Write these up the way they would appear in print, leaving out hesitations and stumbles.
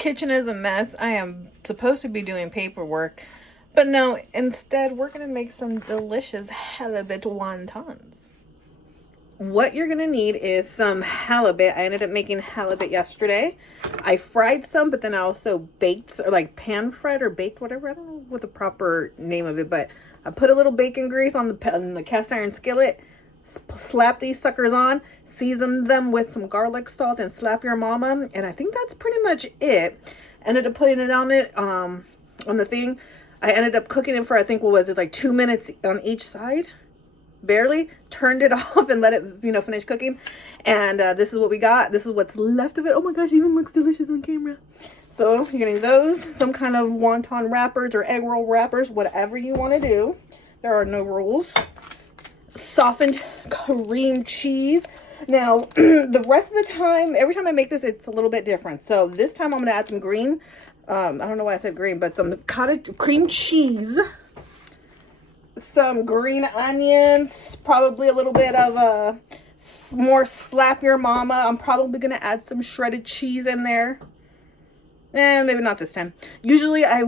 kitchen is a mess. I am supposed to be doing paperwork, but no, instead we're gonna make some delicious halibut wontons. What you're gonna need is some halibut. I ended up making halibut yesterday. I fried some, but then I also baked, or like pan fried or baked, whatever. I don't know what the proper name of it, but I put a little bacon grease on the cast iron skillet, slap these suckers on, season them with some garlic salt, and slap your mama. And I think that's pretty much it. Ended up putting it on on the thing. I ended up cooking it for, I think, what was it, like 2 minutes on each side? Barely. Turned it off and let it, finish cooking. And this is what we got. This is what's left of it. Oh my gosh, it even looks delicious on camera. So you're gonna need those, some kind of wonton wrappers or egg roll wrappers, whatever you want to do. There are no rules. Softened cream cheese. Now, the rest of the time, every time I make this, it's a little bit different. So this time I'm gonna add some green. I don't know why I said green, but some cottage cream cheese. Some green onions, probably a little bit of more slap your mama. I'm probably gonna add some shredded cheese in there, and maybe not this time. Usually I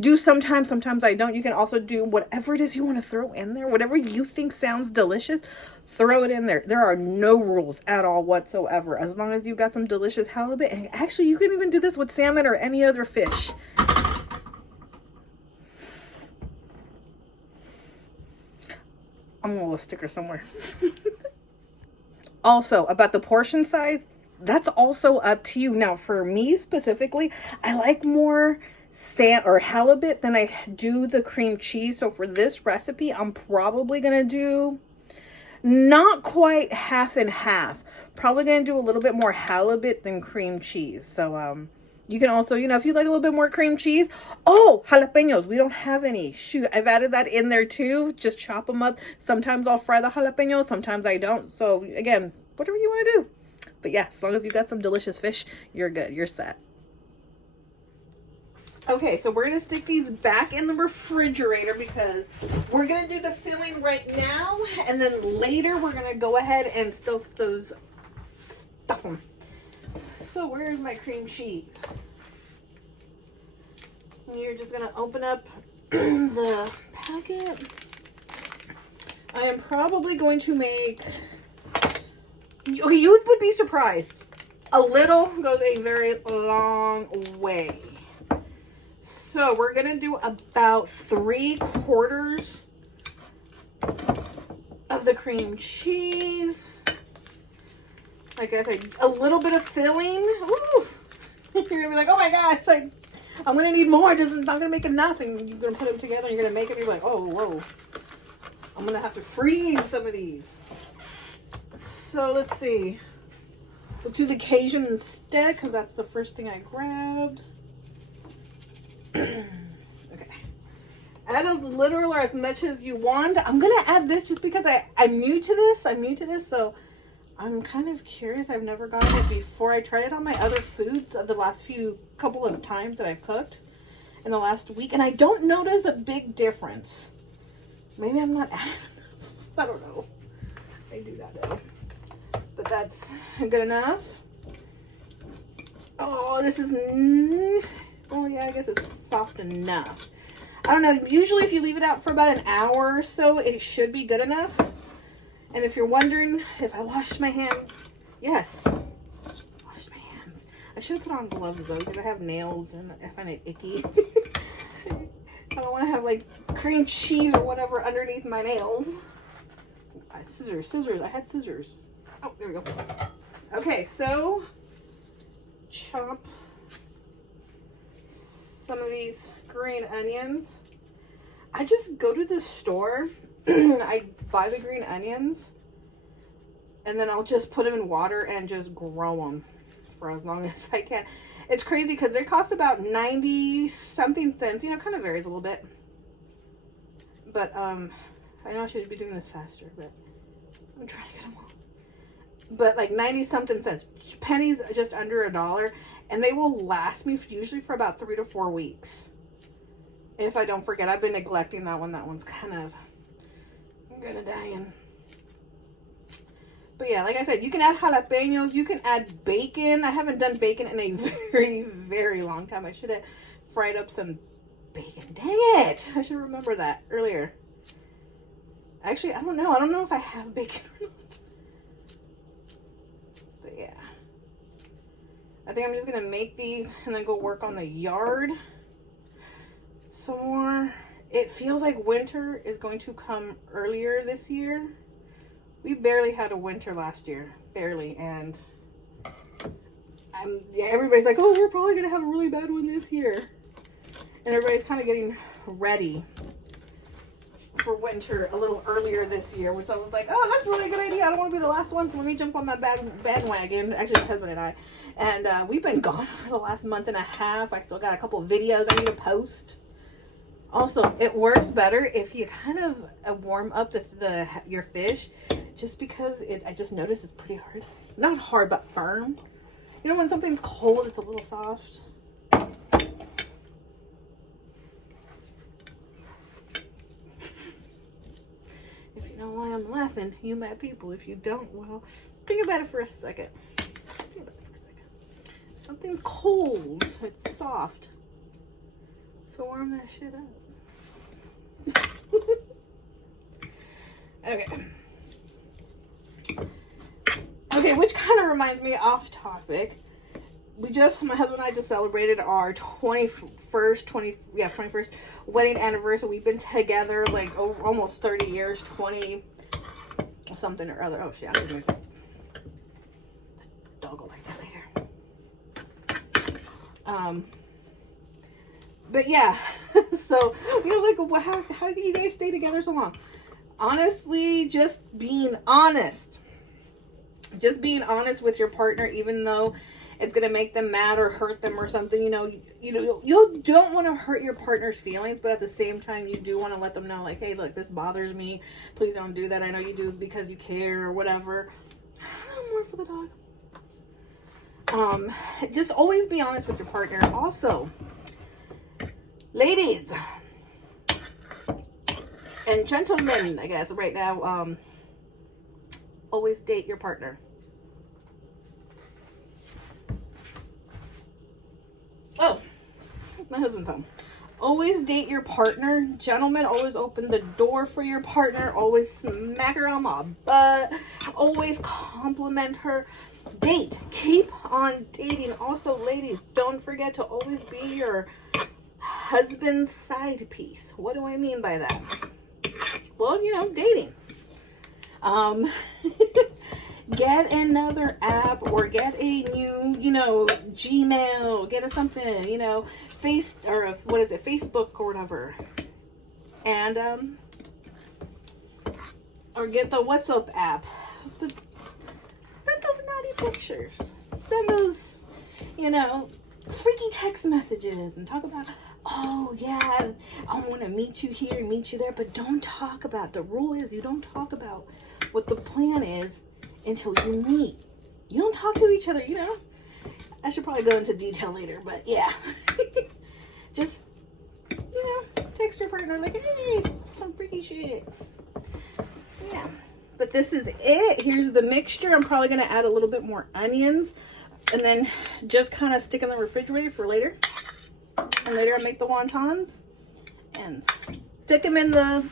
do sometimes I don't. You can also do whatever it is you want to throw in there, whatever you think sounds delicious, throw it in there. There are no rules at all whatsoever, as long as you got some delicious halibut. And actually you can even do this with salmon or any other fish. I'm gonna stick her somewhere. Also, about the portion size, that's also up to you. Now, for me specifically, I like more halibut than I do the cream cheese. So for this recipe, I'm probably gonna do not quite half and half. Probably gonna do a little bit more halibut than cream cheese. So you can also, if you like a little bit more cream cheese. Oh, jalapenos. We don't have any. Shoot, I've added that in there too. Just chop them up. Sometimes I'll fry the jalapenos. Sometimes I don't. So again, whatever you want to do. But yeah, as long as you got some delicious fish, you're good. You're set. Okay, so we're going to stick these back in the refrigerator because we're going to do the filling right now. And then later we're going to go ahead and stuff them. So where's my cream cheese? And you're just going to open up the packet. I am probably going to make, okay, you would be surprised. A little goes a very long way. So we're going to do about 3/4 of the cream cheese. Like I said, a little bit of filling. Ooh. You're going to be like, oh my gosh, I'm going to need more. I'm going to make enough. And you're going to put them together and you're going to make it. And you're like, oh, whoa. I'm going to have to freeze some of these. So let's see. We'll do the Cajun instead because that's the first thing I grabbed. Okay. Add a little or as much as you want. I'm going to add this just because I'm new to this. So I'm kind of curious. I've never gotten it before. I tried it on my other foods the last couple of times that I've cooked in the last week. And I don't notice a big difference. Maybe I'm not adding enough. I don't know. I do that though. But that's good enough. Oh, this is... Oh yeah, I guess it's soft enough. I don't know. Usually if you leave it out for about an hour or so, it should be good enough. And if you're wondering if I washed my hands, yes. Washed my hands. I should have put on gloves though because I have nails and I find it icky. I don't want to have like cream cheese or whatever underneath my nails. Scissors. I had scissors. Oh, there we go. Okay, so chop some of these green onions. I just go to the store. I buy the green onions and then I'll just put them in water and just grow them for as long as I can. It's crazy because they cost about 90 something cents. Kind of varies a little bit. But I know I should be doing this faster, but I'm trying to get them all. But like 90 something cents. Pennies just under $1. And they will last me usually for about 3 to 4 weeks. If I don't forget. I've been neglecting that one. That one's kind of... I'm gonna die in. But yeah, like I said, you can add jalapenos, you can add bacon. I haven't done bacon in a very, very long time. I should have fried up some bacon. Dang it! I should remember that earlier. Actually, I don't know. I don't know if I have bacon or not. But yeah. I think I'm just going to make these and then go work on the yard some more. It feels like winter is going to come earlier this year. We barely had a winter last year. Barely. And everybody's like, oh, we're probably going to have a really bad one this year. And everybody's kind of getting ready for winter a little earlier this year, which I was like, oh, that's a really good idea. I don't want to be the last one, so let me jump on that bandwagon. Actually, my husband and I. And we've been gone for the last month and a half. I still got a couple of videos I need to post. Also, it works better if you kind of warm up your fish, just because I just noticed it's pretty hard. Not hard, but firm. You know when something's cold, it's a little soft. If you know why I'm laughing, you my people. If you don't, well, think about it for a second. If something's cold, it's soft. So warm that shit up. Okay, which kind of reminds me off topic. My husband and I just celebrated our 21st wedding anniversary. We've been together like over almost 30 years, 20 something or other. Oh shit, I'm gonna do dog will like that later. But yeah, so, you know, like, how do you guys stay together so long? Honestly, just being honest. Just being honest with your partner, even though it's going to make them mad or hurt them or something. You know, you don't want to hurt your partner's feelings, but at the same time, you do want to let them know, like, hey, look, this bothers me. Please don't do that. I know you do it because you care or whatever. A little more for the dog. Just always be honest with your partner. Also, ladies and gentlemen, I guess right now, always date your partner. Oh, my husband's home. Always date your partner. Gentlemen, always open the door for your partner. Always smack her on the butt. Always compliment her. Date. Keep on dating. Also, ladies, don't forget to always be your husband's side piece. What do I mean by that? Well, you know, dating. Get another app or get a new, you know, Gmail, get a something, you know, Facebook or whatever. And, or get the WhatsApp app. But send those naughty pictures. Send those, you know, freaky text messages and talk about, oh yeah, I want to meet you here and meet you there, but don't talk about, the rule is you don't talk about what the plan is until you meet. You don't talk to each other, you know. I should probably go into detail later, but yeah. Just, you know, text your partner like, hey, some freaky shit. Yeah. But this is it. Here's the mixture. I'm probably going to add a little bit more onions and then just kind of stick in the refrigerator for later. And later I'll make the wontons and stick them in the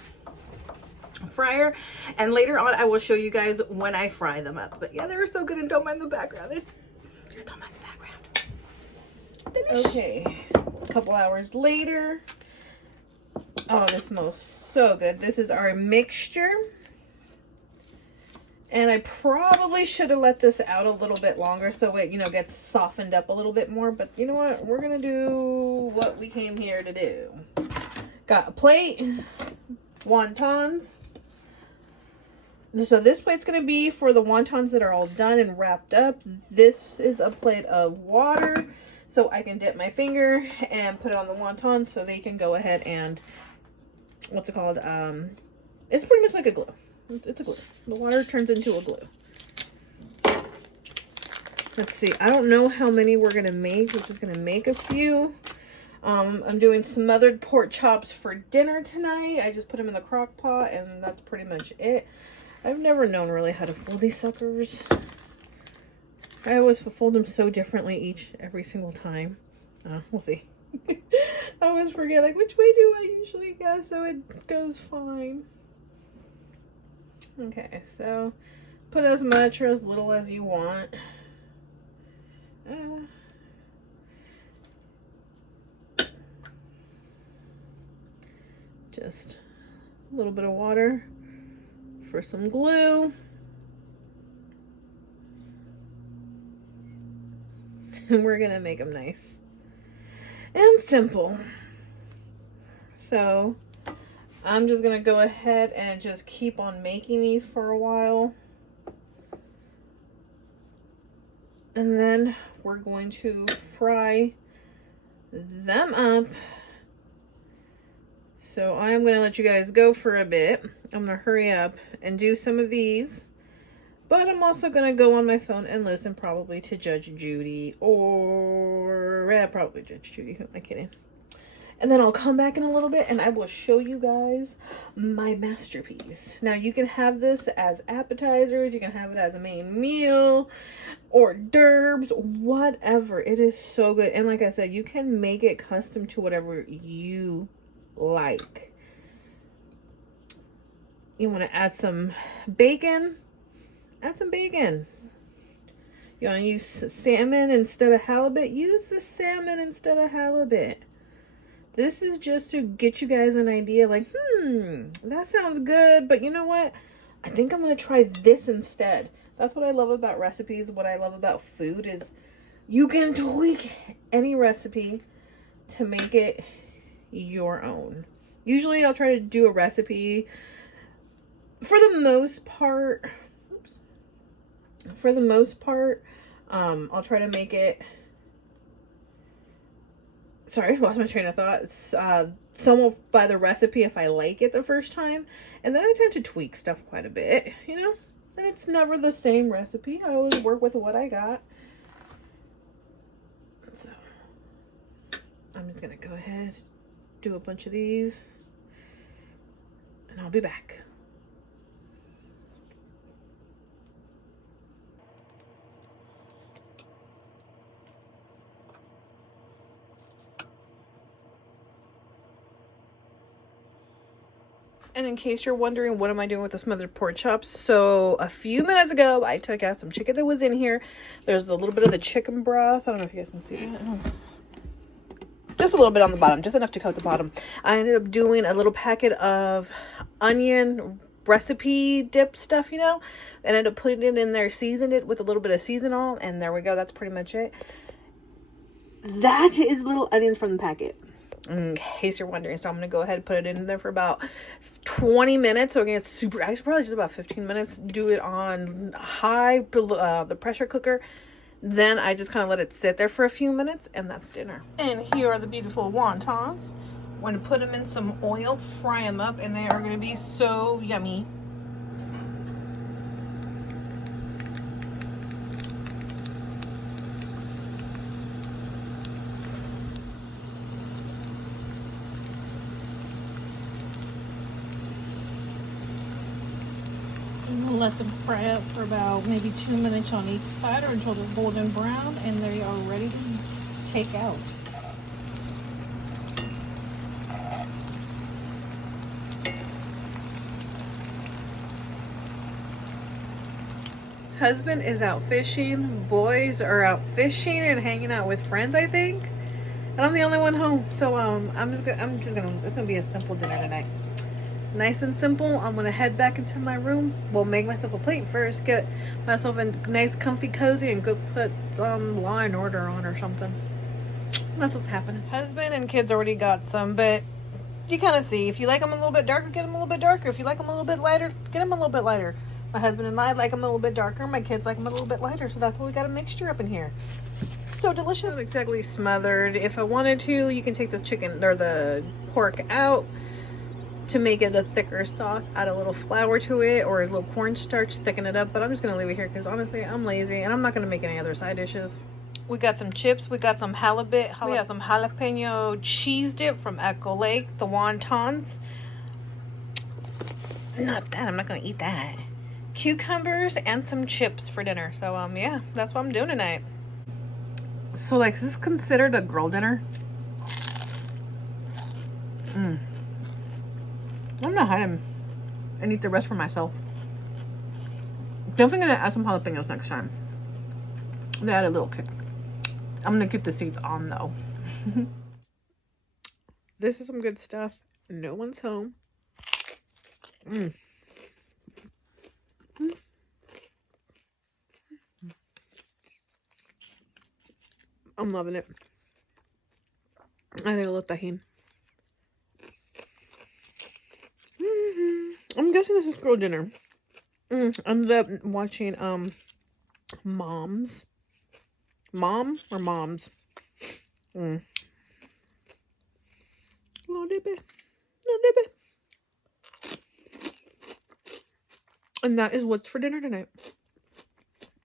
fryer, and later on I will show you guys when I fry them up. But yeah, they're so good, and don't mind the background. Don't mind the background. Delish. Okay, a couple hours later. Oh, this smells so good. This is our mixture, and I probably should have let this out a little bit longer so it, you know, gets softened up a little bit more. But you know what, we're gonna do what we came here to do. Got a plate, wontons. So this plate's going to be for the wontons that are all done and wrapped up. This is a plate of water, so I can dip my finger and put it on the wontons so they can go ahead and, what's it called? It's pretty much like a glue. It's a glue. The water turns into a glue. Let's see. I don't know how many we're going to make. We're just going to make a few. I'm doing smothered pork chops for dinner tonight. I just put them in the crock pot, and that's pretty much it. I've never known really how to fold these suckers. I always fold them so differently every single time. We'll see. I always forget, like, which way do I usually go so it goes fine. Okay, so put as much or as little as you want. Just a little bit of water for some glue. And we're gonna make them nice and simple. So I'm just gonna go ahead and just keep on making these for a while. And then we're going to fry them up. So I'm going to let you guys go for a bit. I'm going to hurry up and do some of these. But I'm also going to go on my phone and listen probably to Judge Judy. Or probably Judge Judy. Who am I kidding? And then I'll come back in a little bit and I will show you guys my masterpiece. Now you can have this as appetizers. You can have it as a main meal. Hors d'oeuvres, whatever. It is so good. And like I said, you can make it custom to whatever you like. You want to add some bacon? Add some bacon. You want to use salmon instead of halibut? Use the salmon instead of halibut. This is just to get you guys an idea, like, that sounds good, but you know what? I think I'm going to try this instead. That's what I love about recipes. What I love about food is you can tweak any recipe to make it your own. Usually I'll try to do a recipe for the most part. I'll try to make it. Sorry, lost my train of thought. Somewhat by the recipe if I like it the first time. And then I tend to tweak stuff quite a bit, you know? And it's never the same recipe. I always work with what I got. So, I'm just going to go ahead, do a bunch of these, and I'll be back. And in case you're wondering, what am I doing with the smothered pork chops? So a few minutes ago, I took out some chicken that was in here. There's a little bit of the chicken broth. I don't know if you guys can see that. Just a little bit on the bottom, just enough to coat the bottom. I ended up doing a little packet of onion recipe dip stuff, you know. I ended up putting it in there, seasoned it with a little bit of seasonal, and there we go. That's pretty much it. That is little onions from the packet, in case you're wondering. So I'm going to go ahead and put it in there for about 20 minutes. So again, it's super, actually probably just about 15 minutes. Do it on high, the pressure cooker. Then I just kind of let it sit there for a few minutes, and that's dinner. And here are the beautiful wontons. I'm going to put them in some oil, fry them up, and they are going to be so yummy. And we'll let them fry up for about maybe 2 minutes on each side, or until they're golden brown and they are ready to take out. Husband is out fishing. Boys are out fishing and hanging out with friends, I think. And I'm the only one home, so it's gonna be a simple dinner tonight. Nice and simple. I'm gonna head back into my room. Well, make myself a plate first, get myself a nice comfy cozy, and go put some Law and Order on or something. That's what's happening. Husband and kids already got some, but you kind of see, if you like them a little bit darker, get them a little bit darker. If you like them a little bit lighter, get them a little bit lighter. My husband and I like them a little bit darker. My kids like them a little bit lighter, so that's why we got a mixture up in here. So delicious. Not exactly smothered. If I wanted to, you can take the chicken or the pork out to make it a thicker sauce. Add a little flour to it or a little cornstarch, thicken it up. But I'm just gonna leave it here because honestly, I'm lazy and I'm not gonna make any other side dishes. We got some chips. We got some halibut. We have some jalapeno cheese dip from Echo Lake. The wontons. Not that. I'm not gonna eat that. cucumbers and some chips for dinner. So yeah, that's what I'm doing tonight. So like, is this considered a girl dinner? I'm gonna hide him and eat the rest for myself. Definitely gonna add some jalapenos next time. They add a little kick. I'm gonna keep the seeds on though. This is some good stuff. No one's home. I'm loving it. I need a little tahini. I'm guessing this is girl dinner. I ended up watching Moms. Mom or Moms? Little dippy. Little dippy. And that is what's for dinner tonight.